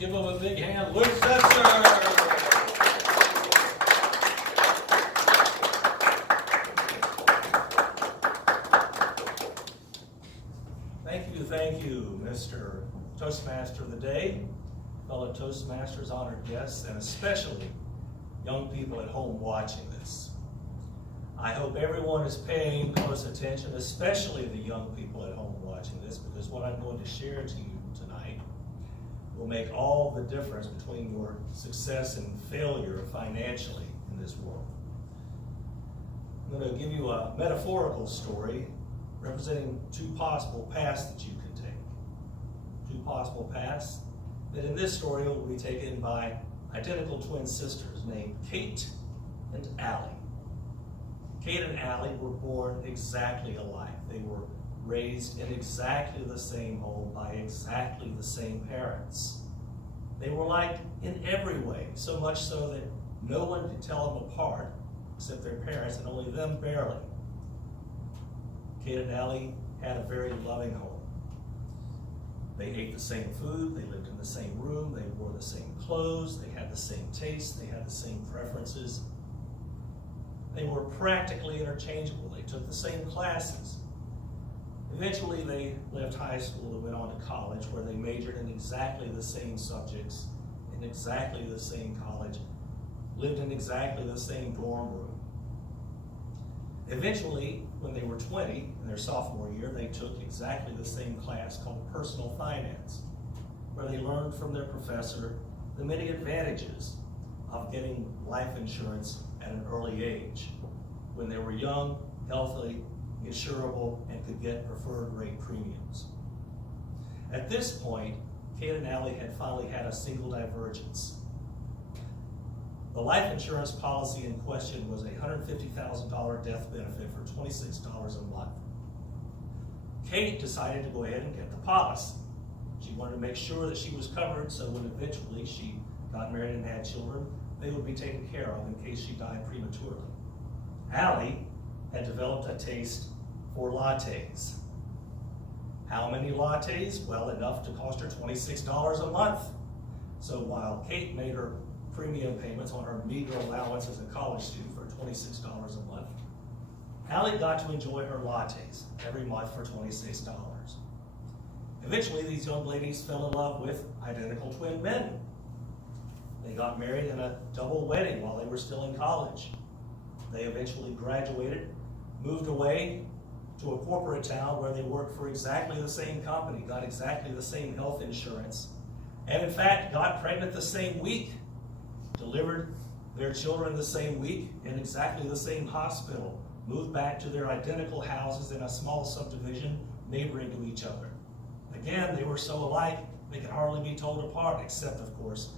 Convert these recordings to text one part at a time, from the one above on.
Give them a big hand. Luke Setzer. Thank you, Mr. Toastmaster of the Day, fellow Toastmasters, honored guests, and especially young people at home watching this. I hope everyone is paying close attention, especially the young people at home watching this, because what I'm going to share to you tonight will make all the difference between your success and failure financially in this world. I'm going to give you a metaphorical story representing two possible paths that you can take. Two possible paths that in this story will be taken by identical twin sisters named Kate and Allie. Kate and Allie were born exactly alike. They were raised in exactly the same home by exactly the same parents. They were alike in every way, so much so that no one could tell them apart except their parents, and only them barely. Kate and Allie had a very loving home. They ate the same food, they lived in the same room, they wore the same clothes, they had the same tastes, they had the same preferences. They were practically interchangeable. They took the same classes. Eventually they left high school and went on to college, where they majored in exactly the same subjects, in exactly the same college, lived in exactly the same dorm room. Eventually, when they were 20, in their sophomore year, they took exactly the same class called Personal Finance, where they learned from their professor the many advantages of getting life insurance at an early age, when they were young, healthy, insurable, and could get preferred rate premiums. At this point, Kate and Allie had finally had a single divergence. The life insurance policy in question was a $150,000 death benefit for $26 a month. Kate decided to go ahead and get the policy. She wanted to make sure that she was covered, so when eventually she got married and had children, they would be taken care of in case she died prematurely. Allie had developed a taste for lattes. How many lattes? Well, enough to cost her $26 a month. So while Kate made her premium payments on her meager allowance as a college student for $26 a month, Allie got to enjoy her lattes every month for $26. Eventually, these young ladies fell in love with identical twin men. They got married in a double wedding while they were still in college. They eventually graduated, moved away to a corporate town where they worked for exactly the same company, got exactly the same health insurance, and in fact got pregnant the same week, delivered their children the same week in exactly the same hospital, moved back to their identical houses in a small subdivision neighboring to each other. Again, they were so alike they could hardly be told apart, except of course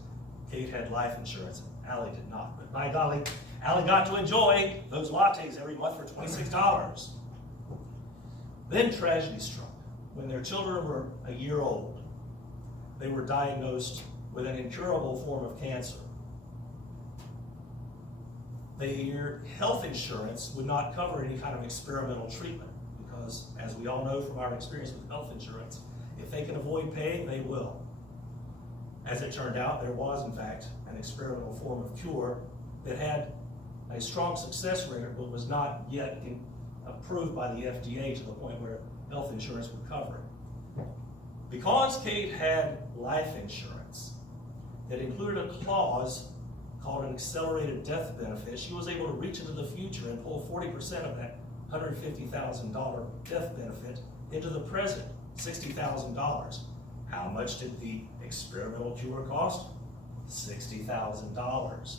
Kate had life insurance and Allie did not. But by golly, Allie got to enjoy those lattes every month for $26. Then tragedy struck. When their children were a year old, they were diagnosed with an incurable form of cancer. Their health insurance would not cover any kind of experimental treatment because, as we all know from our experience with health insurance, if they can avoid paying, they will. As it turned out, there was, in fact, an experimental form of cure that had a strong success rate, but was not yet approved by the FDA to the point where health insurance would cover it. Because Kate had life insurance that included a clause called an accelerated death benefit, she was able to reach into the future and pull 40% of that $150,000 death benefit into the present, $60,000. How much did the experimental cure cost? $60,000.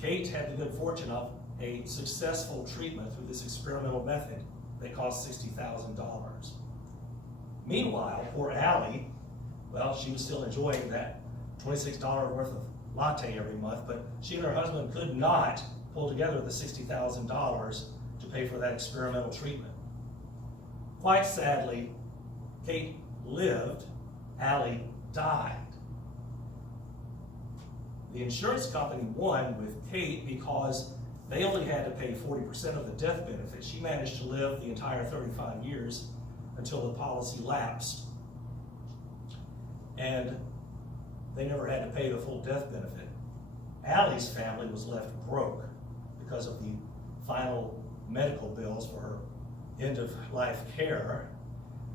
Kate had the good fortune of a successful treatment through this experimental method that cost $60,000. Meanwhile, poor Allie, well, she was still enjoying that $26 worth of latte every month, but she and her husband could not pull together the $60,000 to pay for that experimental treatment. Quite sadly, Kate lived, Allie died. The insurance company won with Kate because they only had to pay 40% of the death benefit. She managed to live the entire 35 years until the policy lapsed. and they never had to pay the full death benefit. Allie's family was left broke because of the final medical bills for her end-of-life care.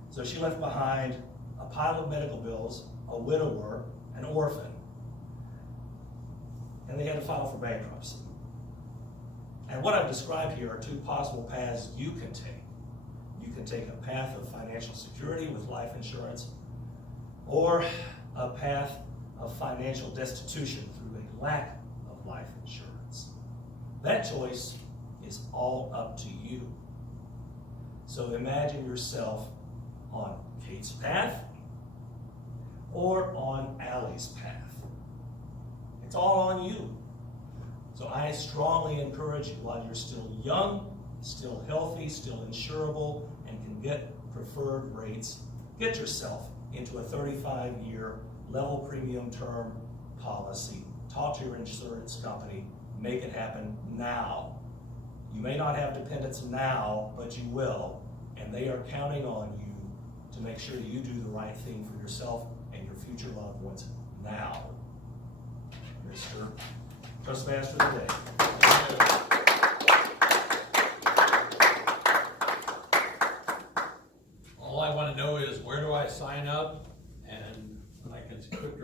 So she left behind a pile of medical bills, a widower, an orphan, and they had to file for bankruptcy. And what I've described here are two possible paths you can take. You can take a path of financial security with life insurance, or a path of financial destitution through a lack of life insurance. That choice is all up to you. So imagine yourself on Kate's path or on Allie's path. It's all on you. So I strongly encourage you, while you're still young, still healthy, still insurable, and can get preferred rates, get yourself into a 35-year level premium term policy. Talk to your insurance company, make it happen now. You may not have dependents now, but you will, and they are counting on you to make sure you do the right thing for yourself and your future loved ones now. Mr. Trustmaster of the Day. All I want to know is, where do I sign up? And I can quick